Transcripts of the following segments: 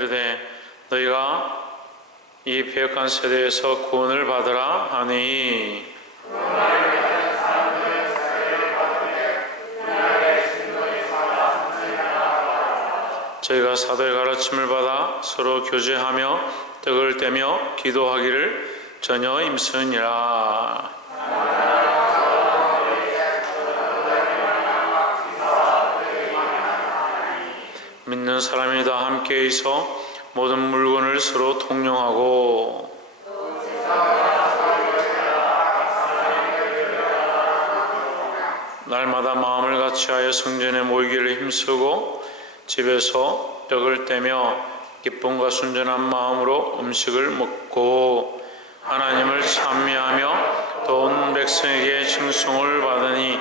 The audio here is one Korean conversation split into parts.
이르되 너희가 이 패역한 세대에서 구원을 받으라 하니 저희가 사도의 가르침을 받아 서로 교제하며 떡을 떼며 기도하기를 전혀 힘쓰니라. 믿는 사람이 다 함께 있어 모든 물건을 서로 통용하고 날마다 마음을 같이하여 성전에 모이기를 힘쓰고 집에서 떡을 떼며 기쁨과 순전한 마음으로 음식을 먹고 하나님을 찬미하며 또 온 백성에게 칭송을 받으니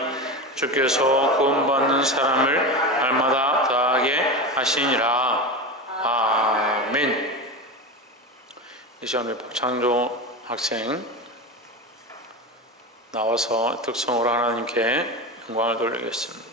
주께서 구원받는 사람을 날마다 더하게 하시니라. 아멘. 이 시간에 박창조 학생 나와서 특성으로 하나님께 영광을 돌리겠습니다.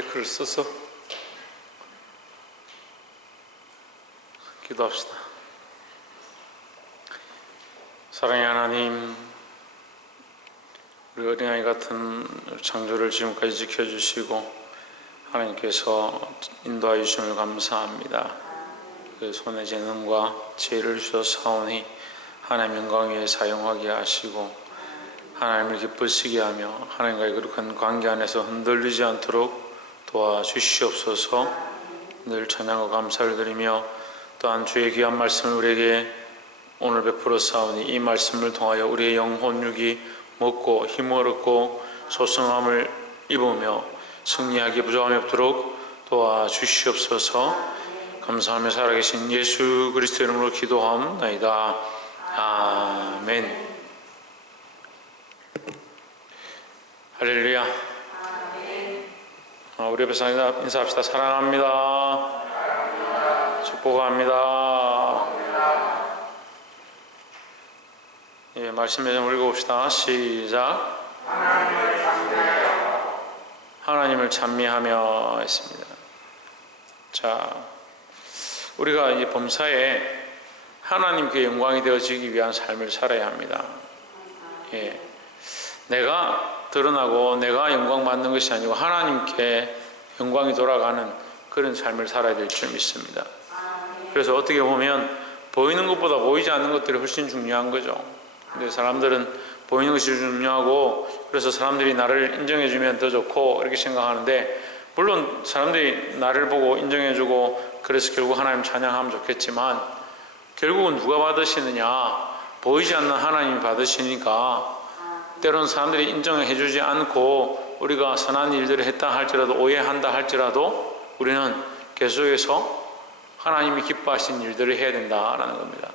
마이크를 써서 기도합시다. 사랑의 하나님, 우리 어린아이 같은 창조를 지금까지 지켜주시고 하나님께서 인도하여 주심을 감사합니다. 그 손의 재능과 지혜를 주셔서 사오니 하나님 영광 위에 사용하게 하시고 하나님을 기쁘시게 하며 하나님과의 거룩한 관계 안에서 흔들리지 않도록 도와주시옵소서. 늘 찬양과 감사를 드리며 또한 주의 귀한 말씀을 우리에게 오늘 베풀어 사오니 이 말씀을 통하여 우리의 영혼육이 먹고 힘을 얻고 소성함을 입으며 승리하기 부족함이 없도록 도와주시옵소서. 감사하며 살아계신 예수 그리스도 이름으로 기도하옵나이다. 아멘. 할렐루야. 우리 옆에서 인사합시다. 사랑합니다. 축복합니다. 예, 말씀 좀 읽어봅시다. 시작. 하나님을 찬미하며 했습니다. 자, 우리가 이 범사에 하나님께 영광이 되어지기 위한 삶을 살아야 합니다. 예, 내가 드러나고 내가 영광 받는 것이 아니고 하나님께 영광이 돌아가는 그런 삶을 살아야 될 줄 믿습니다. 그래서 어떻게 보면 보이는 것보다 보이지 않는 것들이 훨씬 중요한 거죠. 근데 사람들은 보이는 것이 중요하고 그래서 사람들이 나를 인정해주면 더 좋고 이렇게 생각하는데, 물론 사람들이 나를 보고 인정해주고 그래서 결국 하나님 찬양하면 좋겠지만 결국은 누가 받으시느냐? 보이지 않는 하나님이 받으시니까 때로는 사람들이 인정해주지 않고 우리가 선한 일들을 했다 할지라도, 오해한다 할지라도 우리는 계속해서 하나님이 기뻐하신 일들을 해야 된다라는 겁니다.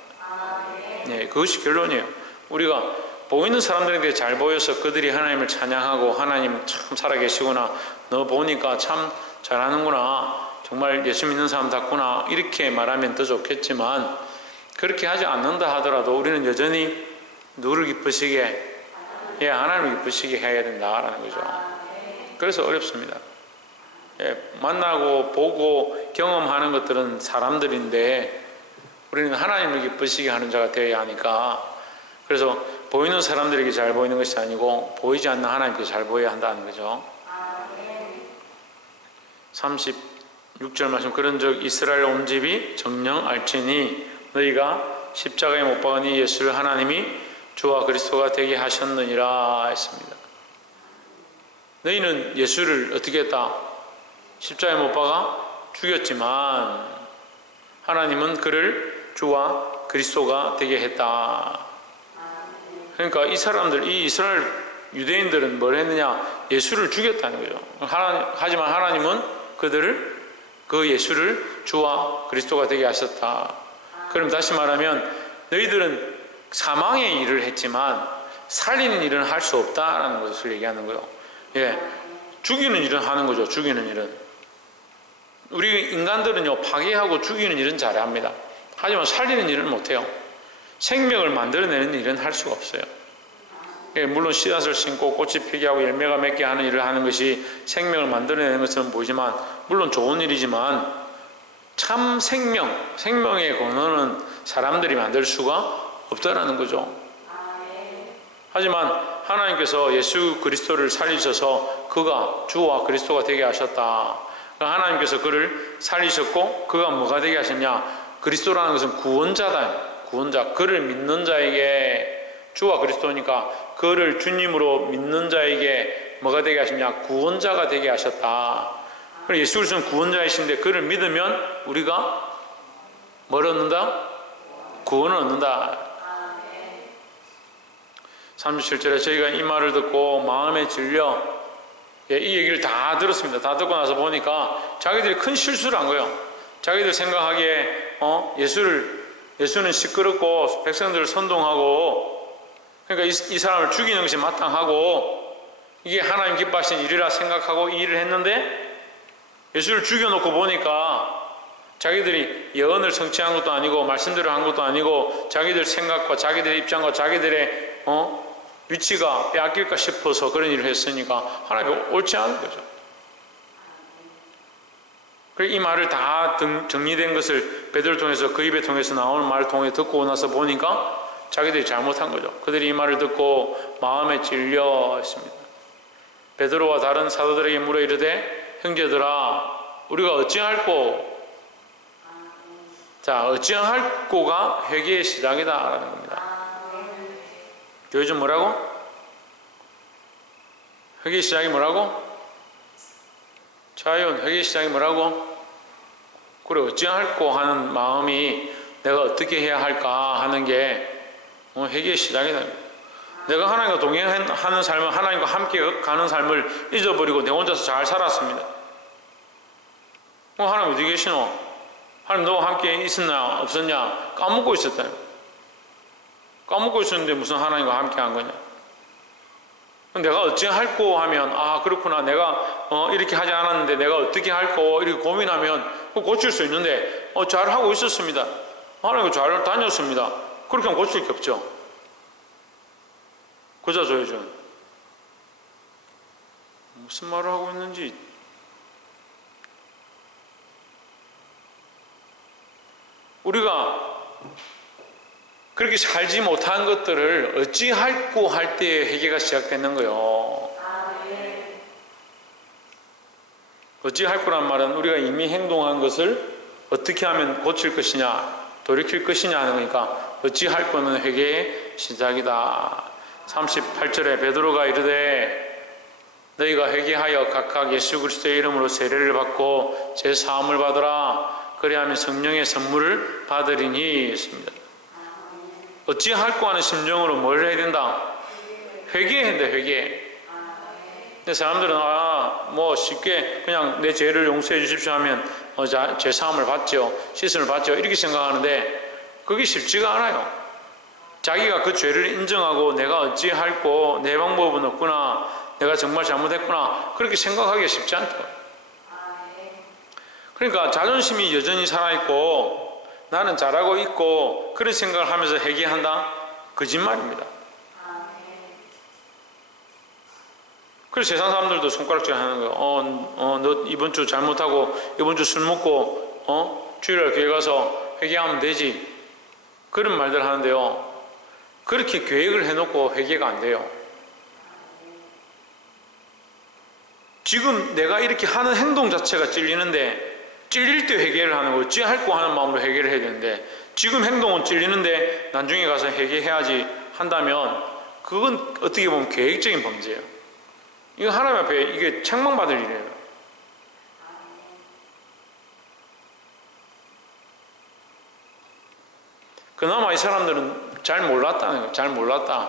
네, 그것이 결론이에요. 우리가 보이는 사람들에게 잘 보여서 그들이 하나님을 찬양하고 하나님 참 살아계시구나, 너 보니까 참 잘하는구나, 정말 예수 믿는 사람 같구나 이렇게 말하면 더 좋겠지만, 그렇게 하지 않는다 하더라도 우리는 여전히 누구를 기쁘시게, 예, 하나님을 기쁘시게 해야 된다라는 거죠. 그래서 어렵습니다. 예, 만나고 보고 경험하는 것들은 사람들인데 우리는 하나님을 기쁘시게 하는 자가 되어야 하니까, 그래서 보이는 사람들에게 잘 보이는 것이 아니고 보이지 않는 하나님께 잘 보여야 한다는 거죠. 36절 말씀, 그런즉 이스라엘 온 집이 정녕 알지니 너희가 십자가에 못 박으니 예수를 하나님이 주와 그리스도가 되게 하셨느니라 했습니다. 너희는 예수를 어떻게 했다? 십자가에 못 박아 죽였지만 하나님은 그를 주와 그리스도가 되게 했다. 그러니까 이 사람들, 이 이스라엘 유대인들은 뭘 했느냐? 예수를 죽였다는 거죠. 하지만 하나님은 그들을, 그 예수를 주와 그리스도가 되게 하셨다. 그럼 다시 말하면 너희들은 사망의 일을 했지만 살리는 일은 할 수 없다라는 것을 얘기하는 거예요. 예, 죽이는 일은 하는 거죠. 죽이는 일은. 우리 인간들은요, 파괴하고 죽이는 일은 잘합니다. 하지만 살리는 일은 못해요. 생명을 만들어내는 일은 할 수가 없어요. 예, 물론 씨앗을 심고 꽃이 피게 하고 열매가 맺게 하는 일을 하는 것이 생명을 만들어내는 것처럼 보이지만, 물론 좋은 일이지만 참 생명의 근원은 사람들이 만들 수가 없다라는 거죠. 하지만 하나님께서 예수 그리스도를 살리셔서 그가 주와 그리스도가 되게 하셨다. 하나님께서 그를 살리셨고 그가 뭐가 되게 하셨냐? 그리스도라는 것은 구원자다. 구원자, 그를 믿는 자에게, 주와 그리스도니까 그를 주님으로 믿는 자에게 뭐가 되게 하셨냐? 구원자가 되게 하셨다. 예수 그리스도는 구원자이신데 그를 믿으면 우리가 뭘 얻는다? 구원을 얻는다. 37절에 저희가 이 말을 듣고 마음에 질려, 예, 이 얘기를 다 들었습니다. 다 듣고 나서 보니까 자기들이 큰 실수를 한 거예요. 자기들 생각하기에 예수는 시끄럽고 백성들을 선동하고, 그러니까 이 사람을 죽이는 것이 마땅하고 이게 하나님 기뻐하신 일이라 생각하고 이 일을 했는데, 예수를 죽여놓고 보니까 자기들이 예언을 성취한 것도 아니고 말씀대로 한 것도 아니고 자기들 생각과 자기들의 입장과 자기들의 위치가 빼앗길까 싶어서 그런 일을 했으니까 하나님이 옳지 않은 거죠. 그래서 이 말을 다 정리된 것을 베드로를 통해서, 그 입에 통해서 나오는 말을 통해 듣고 나서 보니까 자기들이 잘못한 거죠. 그들이 이 말을 듣고 마음에 찔려 했습니다. 베드로와 다른 사도들에게 물어 이르되 형제들아 우리가 어찌할꼬? 자, 어찌할꼬가 회개의 시작이다 라는 겁니다. 요즘 뭐라고? 회개의 시작이 뭐라고? 자연, 회개의 시작이 뭐라고? 그래, 어찌할꼬 하는 마음이 내가 어떻게 해야 할까 하는 게 회개의 시작이다. 내가 하나님과 동행하는 삶을, 하나님과 함께 가는 삶을 잊어버리고 내 혼자서 잘 살았습니다. 하나님 어디 계시노? 하나님 너와 함께 있었냐 없었냐? 까먹고 있었다. 까먹고 있었는데 무슨 하나님과 함께 한 거냐? 내가 어찌 할꼬 하면, 아 그렇구나, 내가 이렇게 하지 않았는데 내가 어떻게 할꼬 이렇게 고민하면 고칠 수 있는데 잘하고 있었습니다. 하나님 잘 다녔습니다. 그렇게 하면 고칠 게 없죠. 그자 조여준 무슨 말을 하고 있는지. 우리가 그렇게 살지 못한 것들을 어찌할꼬 할 때 회개가 시작되는 거예요. 어찌할꼬란 말은 우리가 이미 행동한 것을 어떻게 하면 고칠 것이냐, 돌이킬 것이냐 하는 거니까 어찌할 거는 회개의 시작이다. 38절에 베드로가 이르되 너희가 회개하여 각각 예수 그리스도의 이름으로 세례를 받고 제 사함을 받으라. 그리하면 성령의 선물을 받으리니 했습니다. 어찌할꼬 하는 심정으로 뭘 해야 된다? 회개해야 돼. 회개. 근데 사람들은 뭐 쉽게 그냥 내 죄를 용서해 주십시오 하면 제 사함을 받죠, 씻음을 받죠, 이렇게 생각하는데 그게 쉽지가 않아요. 자기가 그 죄를 인정하고 내가 어찌할꼬, 내 방법은 없구나, 내가 정말 잘못했구나, 그렇게 생각하기가 쉽지 않다. 그러니까 자존심이 여전히 살아있고 나는 잘하고 있고 그런 생각을 하면서 회개한다? 거짓말입니다. 그래서 세상 사람들도 손가락질 하는 거예요. 너 이번 주 잘못하고 이번 주 술 먹고 주일날 교회 가서 회개하면 되지, 그런 말들 하는데요, 그렇게 계획을 해놓고 회개가 안 돼요. 지금 내가 이렇게 하는 행동 자체가 찔리는데, 찔릴 때 회개를 하는 거, 어찌할꼬 하는 마음으로 회개를 해야 되는데 지금 행동은 찔리는데 나중에 가서 회개해야지 한다면 그건 어떻게 보면 계획적인 범죄예요. 이거 하나님 앞에 이게 책망받을 일이에요. 그나마 이 사람들은 잘 몰랐다는 거예요. 잘 몰랐다.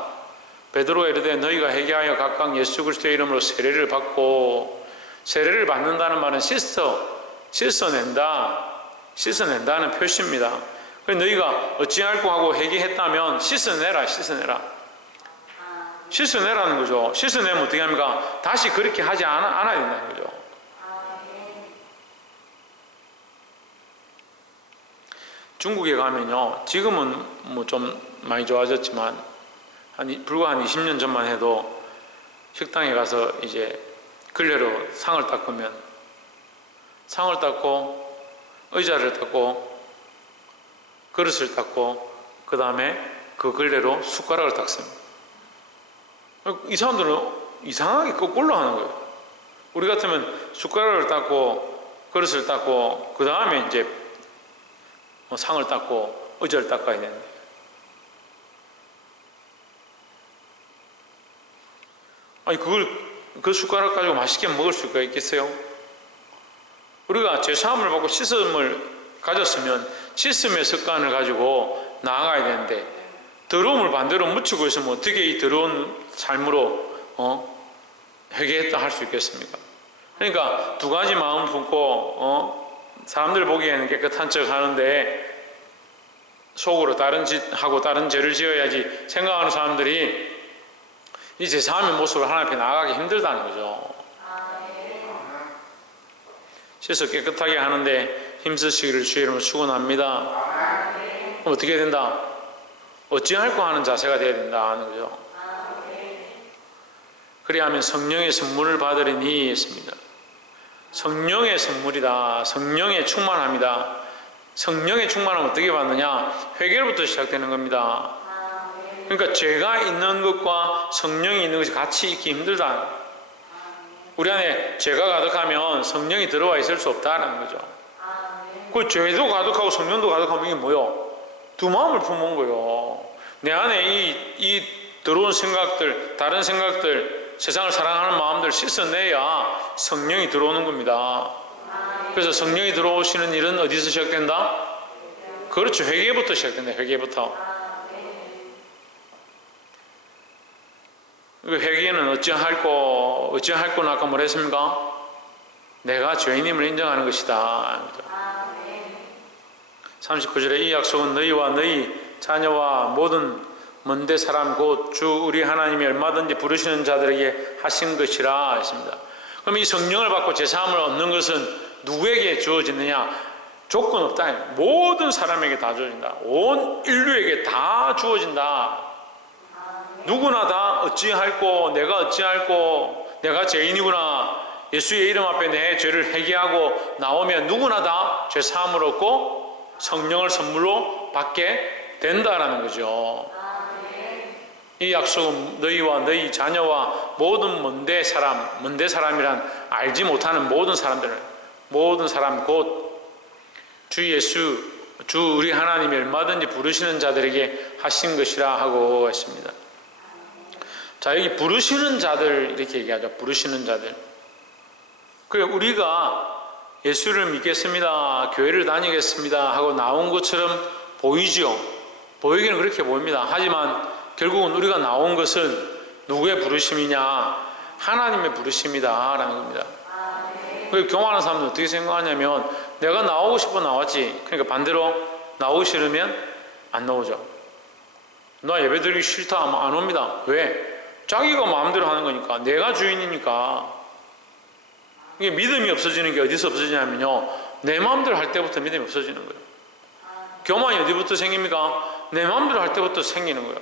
베드로가 이르되 너희가 회개하여 각각 예수 그리스도의 이름으로 세례를 받고, 세례를 받는다는 말은 씻어낸다는 표시입니다. 그래서 너희가 어찌할꼬 하고 회개했다면 씻어내라는 거죠. 씻어내면 어떻게 합니까? 다시 그렇게 하지 않아야 된다는 거죠. 중국에 가면요, 지금은 뭐 좀 많이 좋아졌지만 불과 한 20년 전만 해도 식당에 가서 이제 걸레로 상을 닦으면 상을 닦고 의자를 닦고 그릇을 닦고 그 다음에 그 걸레로 숟가락을 닦습니다. 이 사람들은 이상하게 거꾸로 하는 거예요. 우리 같으면 숟가락을 닦고 그릇을 닦고 그 다음에 이제 상을 닦고 의자를 닦아야 되는데, 아니 그 숟가락 가지고 맛있게 먹을 수가 있겠어요? 우리가 제사함을 받고 씻음을 가졌으면 씻음의 습관을 가지고 나아가야 되는데 더러움을 반대로 묻히고 있으면 어떻게 이 더러운 삶으로 회개했다 할 수 있겠습니까? 그러니까 두 가지 마음 품고 사람들 보기에는 깨끗한 척 하는데 속으로 다른 짓 하고 다른 죄를 지어야지 생각하는 사람들이 이 제사함의 모습을 하나님 앞에 나아가기 힘들다는 거죠. 씻어 깨끗하게 하는데 힘쓰시기를 주의 이름으로 축원합니다. 그럼 어떻게 해야 된다? 어찌할꼬 하는 자세가 되어야 된다 하는 거죠. 그리하면 성령의 선물을 받으리니 했습니다. 성령의 선물이다. 성령의 충만합니다. 성령의 충만함은 어떻게 받느냐? 회개로부터 시작되는 겁니다. 그러니까 죄가 있는 것과 성령이 있는 것이 같이 있기 힘들다. 우리 안에 죄가 가득하면 성령이 들어와 있을 수 없다는 거죠. 그 죄도 가득하고 성령도 가득하면 이게 뭐요? 두 마음을 품은 거요. 내 안에 이 더러운 생각들, 다른 생각들, 세상을 사랑하는 마음들 씻어내야 성령이 들어오는 겁니다. 그래서 성령이 들어오시는 일은 어디서 시작된다? 그렇죠. 회개부터 시작된다. 회개부터. 회개는 어찌할꼬는 아까 뭐라 했습니까? 내가 죄인임을 인정하는 것이다. 39절에 이 약속은 너희와 너희 자녀와 모든 먼데 사람 곧 주 우리 하나님이 얼마든지 부르시는 자들에게 하신 것이라 했습니다. 그럼 이 성령을 받고 제사함을 얻는 것은 누구에게 주어지느냐? 조건 없다. 모든 사람에게 다 주어진다. 온 인류에게 다 주어진다. 누구나 다 어찌할꼬, 내가 어찌할꼬, 내가 죄인이구나, 예수의 이름 앞에 내 죄를 회개하고 나오면 누구나 다 죄 사함을 얻고 성령을 선물로 받게 된다라는 거죠. 이 약속은 너희와 너희 자녀와 모든 먼데 사람이란 알지 못하는 모든 사람들, 모든 사람 곧 주 예수 주 우리 하나님이 얼마든지 부르시는 자들에게 하신 것이라 하고 했습니다. 자, 여기 부르시는 자들 이렇게 얘기하죠. 부르시는 자들. 그래, 우리가 예수를 믿겠습니다, 교회를 다니겠습니다 하고 나온 것처럼 보이지요. 보이기는 그렇게 보입니다. 하지만 결국은 우리가 나온 것은 누구의 부르심이냐? 하나님의 부르심이다 라는 겁니다. 그리고 교만한 사람들은 어떻게 생각하냐면 내가 나오고 싶어 나왔지, 그러니까 반대로 나오기 싫으면 안 나오죠. 나 예배드리기 싫다 하면 안 옵니다. 왜? 자기가 마음대로 하는 거니까, 내가 주인이니까. 이게 믿음이 없어지는 게 어디서 없어지냐면요, 내 마음대로 할 때부터 믿음이 없어지는 거예요. 교만이 어디부터 생깁니까? 내 마음대로 할 때부터 생기는 거예요.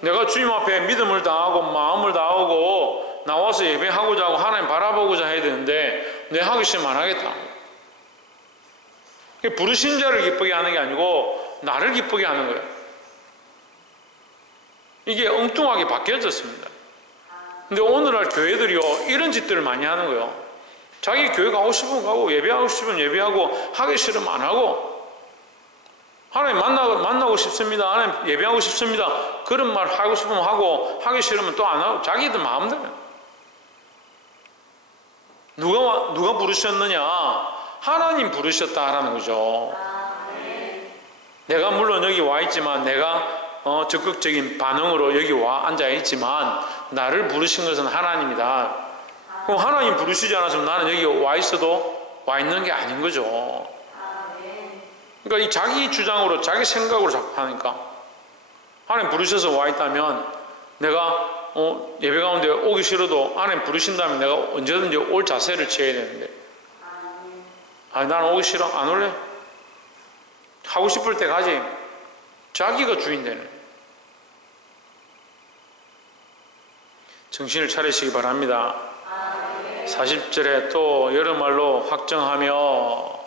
내가 주님 앞에 믿음을 다하고 마음을 다하고 나와서 예배하고자 하고 하나님 바라보고자 해야 되는데 내 하기 싫으면 안 하겠다. 부르신 자를 기쁘게 하는 게 아니고 나를 기쁘게 하는 거예요. 이게 엉뚱하게 바뀌어졌습니다. 근데 오늘날 교회들이요, 이런 짓들을 많이 하는 거예요. 자기 교회 가고 싶으면 가고 예배하고 싶으면 예배하고 하기 싫으면 안 하고, 하나님 만나고 싶습니다, 하나님 예배하고 싶습니다, 그런 말 하고 싶으면 하고 하기 싫으면 또 안 하고, 자기들 마음대로. 누가 부르셨느냐? 하나님 부르셨다라는 거죠. 내가 물론 여기 와 있지만, 내가 적극적인 반응으로 여기 와 앉아 있지만 나를 부르신 것은 하나님이다. 그럼 하나님 부르시지 않았으면 나는 여기 와 있어도 와 있는 게 아닌 거죠. 그러니까 이 자기 주장으로 자기 생각으로 자꾸 하니까, 하나님 부르셔서 와 있다면 내가 예배 가운데 오기 싫어도 하나님 부르신다면 내가 언제든지 올 자세를 취해야 되는데, 아니 나는 오기 싫어, 안 올래, 하고 싶을 때 가지. 자기가 주인 되는. 정신을 차리시기 바랍니다. 40절에 또 여러 말로 확정하며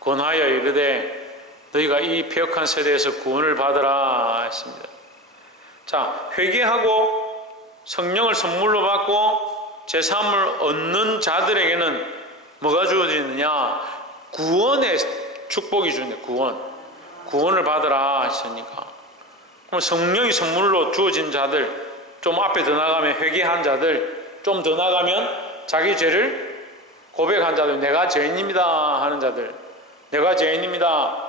권하여 이르되 너희가 이 패역한 세대에서 구원을 받으라 했습니다. 자, 회개하고 성령을 선물로 받고 제사함을 얻는 자들에게는 뭐가 주어지느냐? 구원의 축복이 주는데, 구원을 받으라 했으니까. 그럼 성령이 선물로 주어진 자들, 좀 앞에 더 나가면 회개한 자들, 좀 더 나가면 자기 죄를 고백한 자들, 내가 죄인입니다 하는 자들, 내가 죄인입니다,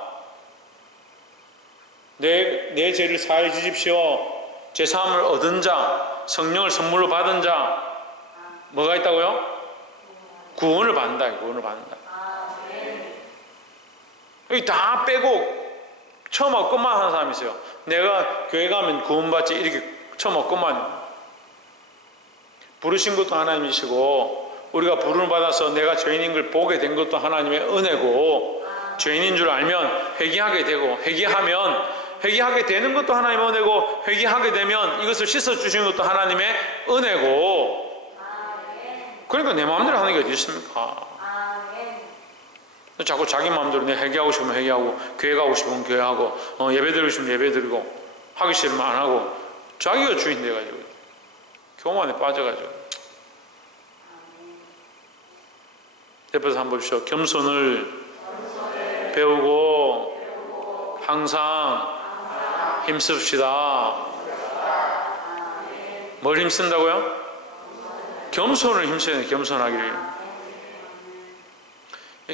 내 죄를 사하여 주십시오, 제사함을 얻은 자, 성령을 선물로 받은 자, 뭐가 있다고요? 구원을 받는다. 구원을 받는다. 여기 다 빼고 처음하고 끝만 하는 사람이 있어요. 내가 교회 가면 구원받지, 이렇게 처음하고 끝만. 부르신 것도 하나님이시고, 우리가 부름을 받아서 내가 죄인인 걸 보게 된 것도 하나님의 은혜고, 죄인인 줄 알면 회개하게 되고, 회개하게 되는 것도 하나님의 은혜고, 회개하게 되면 이것을 씻어주시는 것도 하나님의 은혜고. 그러니까 내 마음대로 하는 게 어디 있습니까? 자꾸 자기 마음대로 내 회개하고 싶으면 회개하고, 교회 가고 싶으면 교회하고, 예배 드리고 싶으면 예배 드리고, 하기 싫으면 안 하고, 자기가 주인 돼가지고 교만에 빠져가지고. 옆에서 한번 보십시오. 겸손을 배우고 항상 힘씁시다. 뭘 힘쓴다고요? 겸손을 힘써야 돼요. 겸손하기를.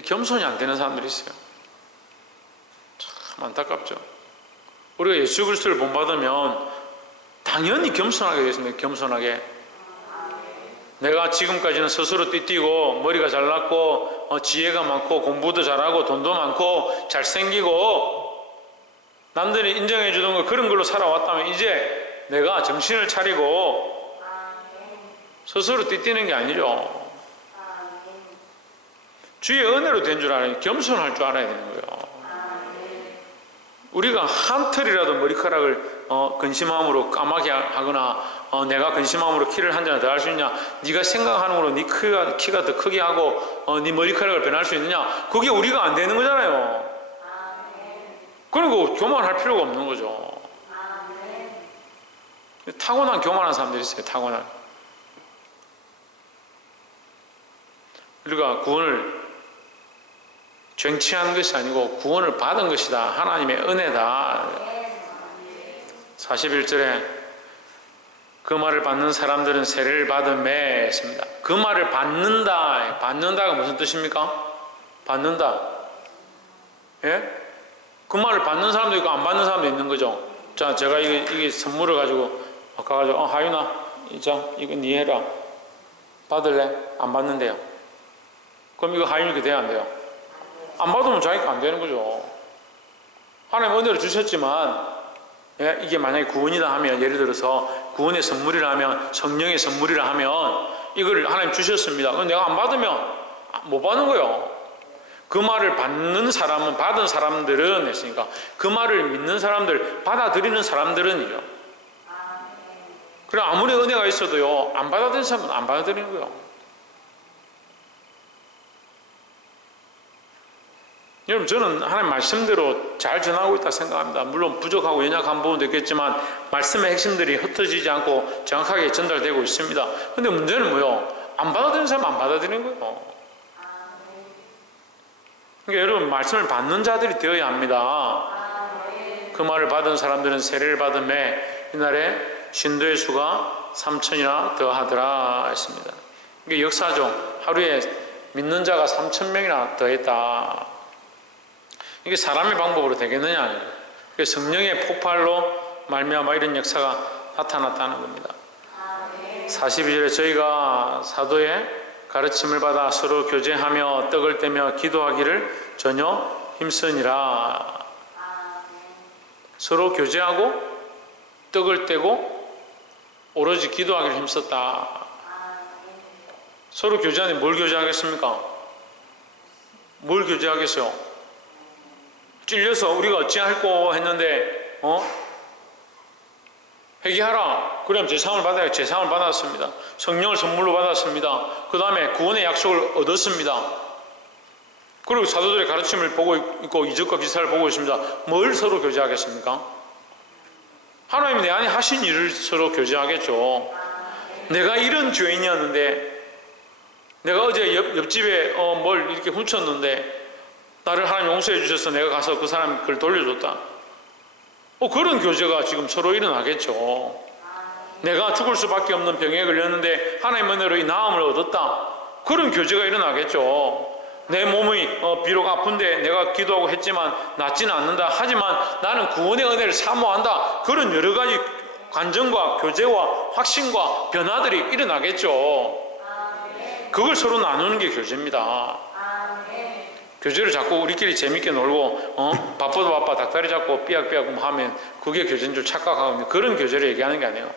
겸손이 안 되는 사람들이 있어요. 참 안타깝죠. 우리가 예수 그리스도를 본받으면 당연히 겸손하게 되겠습니다. 겸손하게. 내가 지금까지는 스스로 띠띠고 머리가 잘났고 지혜가 많고 공부도 잘하고 돈도 많고 잘생기고 남들이 인정해 주던 거, 그런 걸로 살아왔다면 이제 내가 정신을 차리고 스스로 띠띠는 게 아니죠. 주의 은혜로 된 줄 알아야, 겸손할 줄 알아야 되는 거예요. 우리가 한 털이라도 머리카락을 근심함으로 까마게 하거나 내가 근심함으로 키를 한 잔 더 할 수 있냐, 네가 생각하는 걸로 네 키가 더 크게 하고 네 머리카락을 변할 수 있느냐, 그게 우리가 안 되는 거잖아요. 그리고 교만할 필요가 없는 거죠. 타고난 교만한 사람들이 있어요. 타고난. 우리가 구원을 쟁취한 것이 아니고 구원을 받은 것이다. 하나님의 은혜다. 41절에 그 말을 받는 사람들은 세례를 받음에 했습니다. 그 말을 받는다. 받는다가 무슨 뜻입니까? 받는다. 예? 그 말을 받는 사람도 있고 안 받는 사람도 있는 거죠. 자, 제가 이게 선물을 가지고 가가지고 하윤아, 자, 이거 니 해라. 받을래? 안 받는데요. 그럼 이거 하윤이게 돼야 안 돼요? 안 받으면 자기가 안 되는 거죠. 하나님 은혜를 주셨지만, 예, 이게 만약에 구원이다 하면, 예를 들어서 구원의 선물이라 하면, 성령의 선물이라 하면 이걸 하나님 주셨습니다. 그럼 내가 안 받으면 못 받는 거예요. 그 말을 받는 사람은, 받은 사람들은 했으니까 그 말을 믿는 사람들, 받아들이는 사람들은요. 그래, 아무리 은혜가 있어도요, 안 받아들이는 사람은 안 받아들이는 거예요. 여러분, 저는 하나님 말씀대로 잘 전하고 있다 생각합니다. 물론 부족하고 연약한 부분도 있겠지만 말씀의 핵심들이 흩어지지 않고 정확하게 전달되고 있습니다. 근데 문제는 뭐요? 안 받아들이는 사람은 안 받아들이는 거예요. 그러니까 여러분, 말씀을 받는 자들이 되어야 합니다. 그 말을 받은 사람들은 세례를 받음에 이날에 신도의 수가 3,000이나 더하더라 했습니다. 이게 역사죠. 하루에 믿는 자가 3,000명이나 더했다. 이게 사람의 방법으로 되겠느냐? 성령의 폭발로 말미암아 이런 역사가 나타났다는 겁니다. 42절에 저희가 사도의 가르침을 받아 서로 교제하며 떡을 떼며 기도하기를 전혀 힘쓰니라. 서로 교제하고 떡을 떼고 오로지 기도하기를 힘썼다. 서로 교제하는데 뭘 교제하겠습니까? 뭘 교제하겠어요? 찔려서 우리가 어찌할꼬 했는데 회개하라. 그럼 제사함을 받아야 제사함을 받았습니다. 성령을 선물로 받았습니다. 그 다음에 구원의 약속을 얻었습니다. 그리고 사도들의 가르침을 보고 있고 이적과 기사를 보고 있습니다. 뭘 서로 교제하겠습니까? 하나님이 내 안에 하신 일을 서로 교제하겠죠. 내가 이런 죄인이었는데, 내가 어제 옆집에 뭘 이렇게 훔쳤는데 나를 하나님 용서해 주셔서 내가 가서 그 사람 그걸 돌려줬다. 그런 교제가 지금 서로 일어나겠죠. 내가 죽을 수밖에 없는 병에 걸렸는데 하나님 은혜로 이 나음을 얻었다. 그런 교제가 일어나겠죠. 내 몸이 비록 아픈데 내가 기도하고 했지만 낫지는 않는다. 하지만 나는 구원의 은혜를 사모한다. 그런 여러 가지 관점과 교제와 확신과 변화들이 일어나겠죠. 그걸 서로 나누는 게 교제입니다. 교제를 자꾸 우리끼리 재밌게 놀고 바빠도 바빠 닭다리 잡고 삐약삐약 하면 그게 교제인 줄 착각하고 그런 교제를 얘기하는 게 아니에요.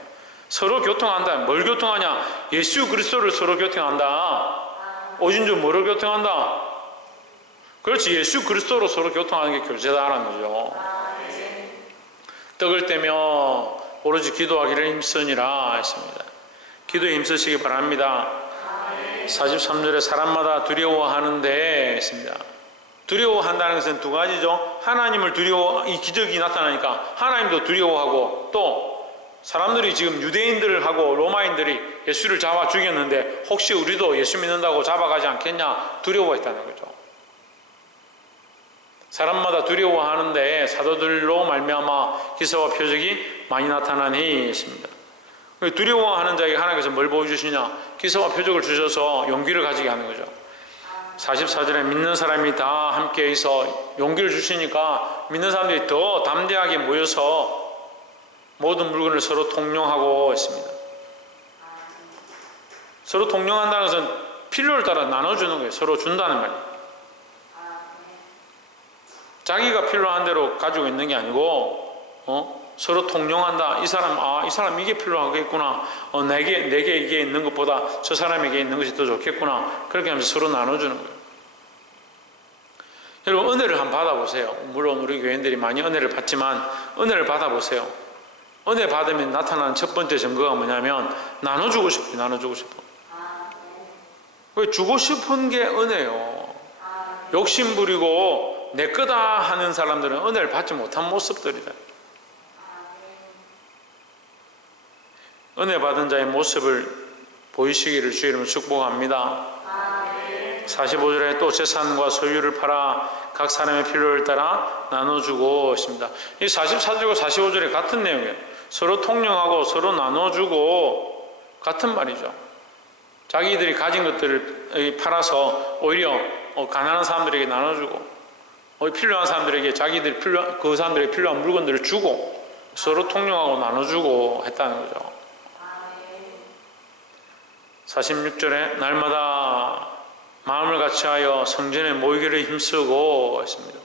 서로 교통한다. 뭘 교통하냐? 예수 그리스도를 서로 교통한다. 오신 줄 뭐를 교통한다? 그렇지, 예수 그리스도로 서로 교통하는 게 교제다라는 거죠. 떡을 떼며 오로지 기도하기를 힘쓰니라 했습니다. 기도에 힘쓰시기 바랍니다. 43절에 사람마다 두려워하는데 했습니다. 두려워한다는 것은 두 가지죠. 하나님을 이 기적이 나타나니까 하나님도 두려워하고, 또 사람들이 지금 유대인들하고 로마인들이 예수를 잡아 죽였는데 혹시 우리도 예수 믿는다고 잡아가지 않겠냐 두려워했다는 거죠. 사람마다 두려워하는데 사도들로 말미암아 기사와 표적이 많이 나타나니 했습니다. 두려워하는 자에게 하나님께서 뭘 보여주시냐? 기사와 표적을 주셔서 용기를 가지게 하는 거죠. 44절에 믿는 사람이 다 함께 있어 용기를 주시니까 믿는 사람들이 더 담대하게 모여서 모든 물건을 서로 통용하고 있습니다. 서로 통용한다는 것은 필요를 따라 나눠주는 거예요. 서로 준다는 말이에요. 자기가 필요한 대로 가지고 있는 게 아니고 서로 통용한다. 이 사람 이게 필요하겠구나. 내게 이게 있는 것보다 저 사람에게 있는 것이 더 좋겠구나. 그렇게 하면서 서로 나눠주는 거예요. 여러분, 은혜를 한번 받아보세요. 물론 우리 교인들이 많이 은혜를 받지만 은혜를 받아보세요. 은혜 받으면 나타나는 첫 번째 증거가 뭐냐면 나눠주고 싶어요. 나눠주고 싶어. 왜 주고 싶은 게 은혜요. 욕심 부리고 내 거다 하는 사람들은 은혜를 받지 못한 모습들이다. 은혜 받은 자의 모습을 보이시기를 주의 이름으로 축복합니다. 45절에 또 재산과 소유를 팔아 각 사람의 필요를 따라 나눠주고 있습니다. 이 44절과 45절에 같은 내용이에요. 서로 통용하고 서로 나눠주고 같은 말이죠. 자기들이 가진 것들을 팔아서 오히려 가난한 사람들에게 나눠주고 필요한 사람들에게 그 사람들에게 필요한 물건들을 주고 서로 통용하고 나눠주고 했다는 거죠. 46절에 날마다 마음을 같이하여 성전에 모이기를 힘쓰고 있습니다.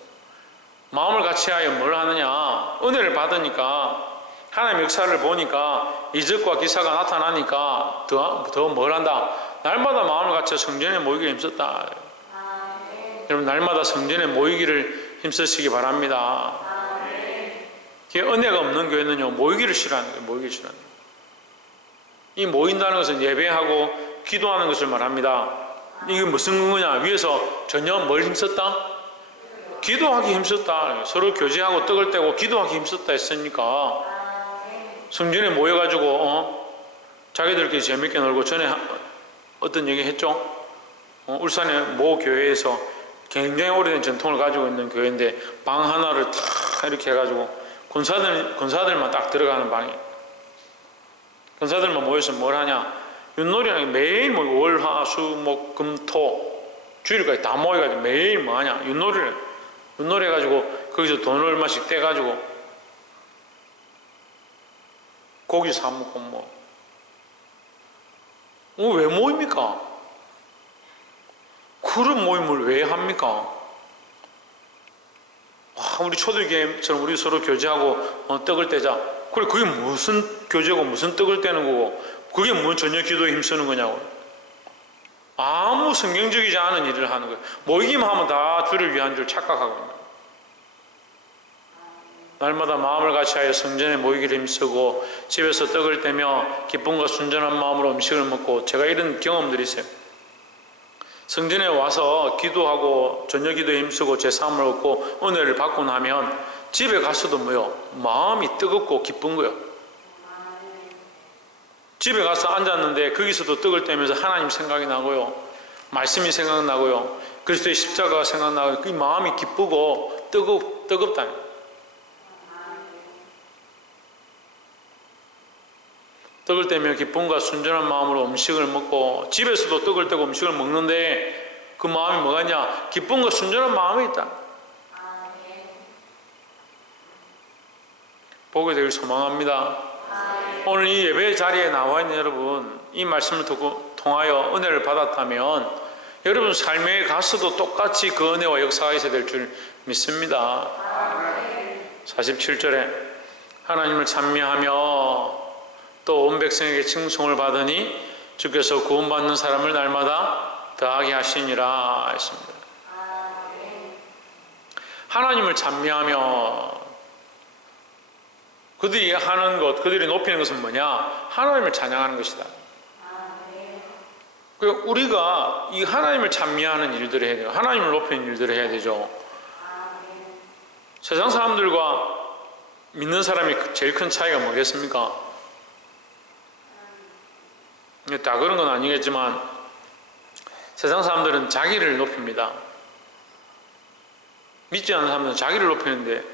마음을 같이하여 뭘 하느냐? 은혜를 받으니까 하나님의 역사를 보니까 이적과 기사가 나타나니까 더 뭘 한다? 날마다 마음을 같이하여 성전에 모이기를 힘썼다. 여러분 날마다 성전에 모이기를 힘쓰시기 바랍니다. 은혜가 없는 교회는요 모이기를 싫어하는 거예요. 모이기를 싫어하는 거예요. 이 모인다는 것은 예배하고 기도하는 것을 말합니다. 이게 무슨 근거냐? 위에서 전혀 뭘 힘썼다? 기도하기 힘썼다. 서로 교제하고 떡을 떼고 기도하기 힘썼다 했으니까 성전에 모여가지고 자기들끼리 재밌게 놀고. 전에 어떤 얘기 했죠? 울산의 모 교회에서 굉장히 오래된 전통을 가지고 있는 교회인데 방 하나를 탁 이렇게 해가지고 권사들만 딱 들어가는 방에 권사들만 모여서 뭘 하냐? 윷놀이랑 매일 월, 화, 수, 목, 금, 토 주일까지 다 모여가지고 매일 뭐 하냐? 윷놀이 해가지고 거기서 돈 얼마씩 떼가지고 고기 사 먹고 뭐 왜 모입니까? 그런 모임을 왜 합니까? 우리 초대교회처럼 우리 서로 교제하고 떡을 떼자. 그래 그게 무슨 교제고 무슨 떡을 떼는 거고 그게 뭔 전혀 기도에 힘쓰는 거냐고. 아무 성경적이지 않은 일을 하는 거예요. 모이기만 하면 다 주를 위한 줄 착각하고 있는 거예요. 날마다 마음을 같이하여 성전에 모이기를 힘쓰고 집에서 떡을 떼며 기쁨과 순전한 마음으로 음식을 먹고. 제가 이런 경험들이 있어요. 성전에 와서 기도하고 저녁 기도에 힘쓰고 제사함을 얻고 은혜를 받고 나면 집에 가서도 마음이 뜨겁고 기쁜 거예요. 집에 가서 앉았는데 거기서도 떡을 떼면서 하나님 생각이 나고요, 말씀이 생각나고요, 그리스도의 십자가가 생각나고 그 마음이 기쁘고 뜨겁다. 떡을 떼며 기쁨과 순전한 마음으로 음식을 먹고. 집에서도 떡을 떼고 음식을 먹는데 그 마음이 뭐가냐? 기쁨과 순전한 마음이 있다. 보게 되길 소망합니다. 오늘 이 예배 자리에 나와 있는 여러분, 이 말씀을 통하여 은혜를 받았다면 여러분 삶에 가서도 똑같이 그 은혜와 역사가 있어야 될 줄 믿습니다. 47절에 하나님을 찬미하며 또 온 백성에게 칭송을 받으니 주께서 구원받는 사람을 날마다 더하게 하시니라 했습니다. 하나님을 찬미하며 그들이 하는 것, 그들이 높이는 것은 뭐냐? 하나님을 찬양하는 것이다. 우리가 이 하나님을 찬미하는 일들을 해야 돼요. 하나님을 높이는 일들을 해야 되죠. 세상 사람들과 믿는 사람이 제일 큰 차이가 뭐겠습니까? 다 그런 건 아니겠지만 세상 사람들은 자기를 높입니다. 믿지 않는 사람들은 자기를 높이는데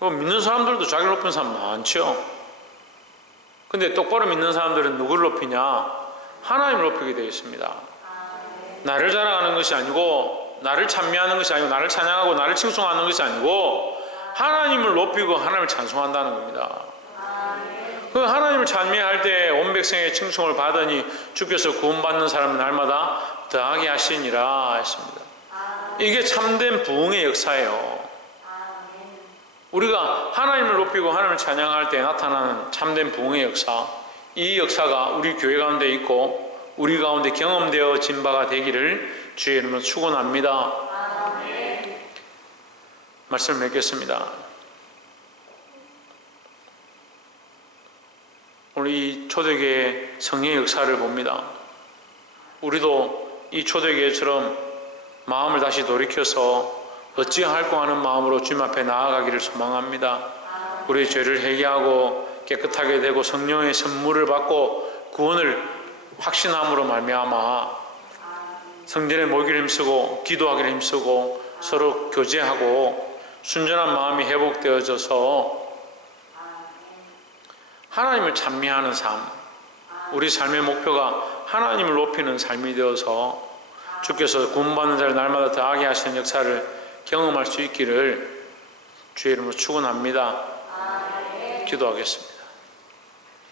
믿는 사람들도 자기를 높이는 사람 많죠. 근데 똑바로 믿는 사람들은 누구를 높이냐? 하나님을 높이게 되어 있습니다. 나를 자랑하는 것이 아니고, 나를 찬미하는 것이 아니고, 나를 찬양하고 나를 칭송하는 것이 아니고 하나님을 높이고 하나님을 찬송한다는 겁니다. 그 하나님을 찬미할 때 온 백성의 칭송을 받으니 주께서 구원받는 사람은 날마다 더하게 하시니라 했습니다. 이게 참된 부흥의 역사예요. 우리가 하나님을 높이고 하나님을 찬양할 때 나타나는 참된 부흥의 역사, 이 역사가 우리 교회 가운데 있고 우리 가운데 경험되어진 바가 되기를 주의 이름으로 축원합니다. 말씀을 맺겠습니다. 우리 초대교회의 성령의 역사를 봅니다. 우리도 이 초대교회처럼 마음을 다시 돌이켜서 어찌할까 하는 마음으로 주님 앞에 나아가기를 소망합니다. 우리의 죄를 회개하고 깨끗하게 되고 성령의 선물을 받고 구원을 확신함으로 말미암아 성전에 모이기를 힘쓰고 기도하기를 힘쓰고 서로 교제하고 순전한 마음이 회복되어져서 하나님을 찬미하는 삶, 우리 삶의 목표가 하나님을 높이는 삶이 되어서 주께서 구원받는 자를 날마다 더하게 하시는 역사를 경험할 수 있기를 주의 이름으로 축원합니다. 기도하겠습니다.